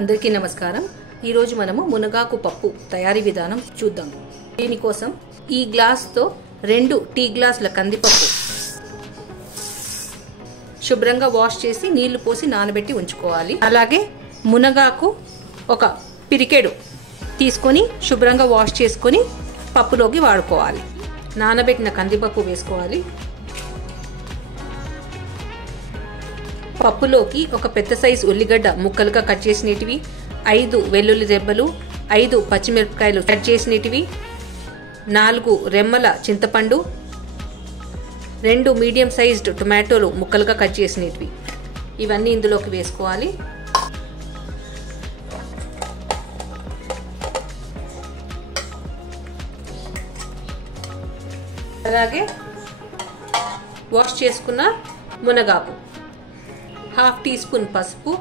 అందరికీ నమస్కారం। ఈ రోజు మనము మునగాకు పప్పు తయారీ విధానం చూద్దాం। దీని కోసం ఈ గ్లాస్ తో 2 టీ గ్లాసుల కందిపప్పు శుభ్రంగా వాష్ చేసి నీళ్లు పోసి నానబెట్టి ఉంచుకోవాలి। అలాగే మునగాకు ఒక పిరికెడు తీసుకొని శుభ్రంగా వాష్ చేసుకొని పప్పులోకి వాడుకోవాలి। నానబెట్టిన కందిపప్పు వేసుకోవాలి। పప్పులోకి ఒక పెద్ద సైజు ఉల్లిగడ్డ ముక్కలుగా కట్ చేసినటివి, 5 వెల్లుల్లి రెబ్బలు, 5 పచ్చిమిరపకాయలు కట్ చేసినటివి, 4 రెమ్మల చింతపండు, 2 మీడియం సైజ్డ్ టొమాటోలు ముక్కలుగా కట్ చేసినటివి ఇవన్నీ ఇందులోకి వేసుకోవాలి। అలాగే వాష్ చేసుకున్న మునగాకు, 1/2 టీ స్పూన్ పసుపు,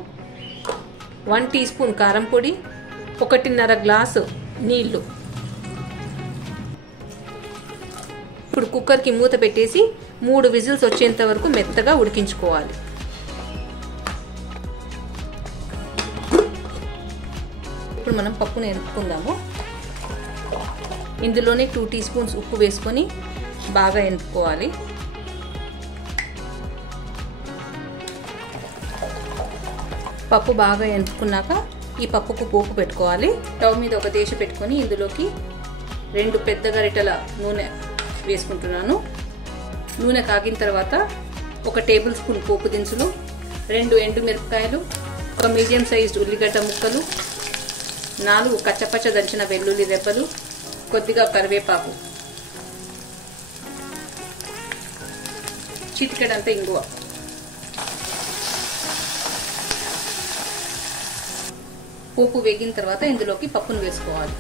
1 టీ స్పూన్ కారం పొడి, 1.5 గ్లాసు నీళ్లు। ఇప్పుడు కుక్కర్కి మూత పెట్టేసి 3 విజిల్స్ వచ్చేంత వరకు మెత్తగా ఉడికించుకోవాలి। ఇప్పుడు మనం పప్పును ఎనుపుకుందాము। ఇందులోనే 2 టీ స్పూన్స్ ఉప్పు వేసుకొని బాగా ఎనుపుకోవాలి। పప్పు బాగా ఎనుపుకున్నాక ఈ పప్పుకు పోపు పెట్టుకోవాలి। స్టవ్ మీద ఒక దేశ పెట్టుకొని ఇందులోకి 2 పెద్ద గరిటెల నూనె వేసుకుంటున్నాను। నూనె కాగిన తర్వాత 1 టేబుల్ స్పూన్ పోపు దినుసులు, 2 ఎండుమిరపకాయలు, 1 మీడియం సైజ్డ్ ఉల్లిగడ్డ ముక్కలు, 4 కచ్చపచ్చ దంచిన వెల్లుల్లి రెబ్బలు, కొద్దిగా కరివేపాకు, చిటికెడంత ఇంగువ। పోపు వేగిన తర్వాత ఇందులోకి పప్పును వేసుకోవాలి।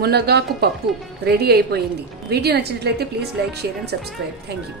మునగాకు పప్పు రెడీ అయిపోయింది। వీడియో నచ్చినట్లయితే please like, share and subscribe. Thank you.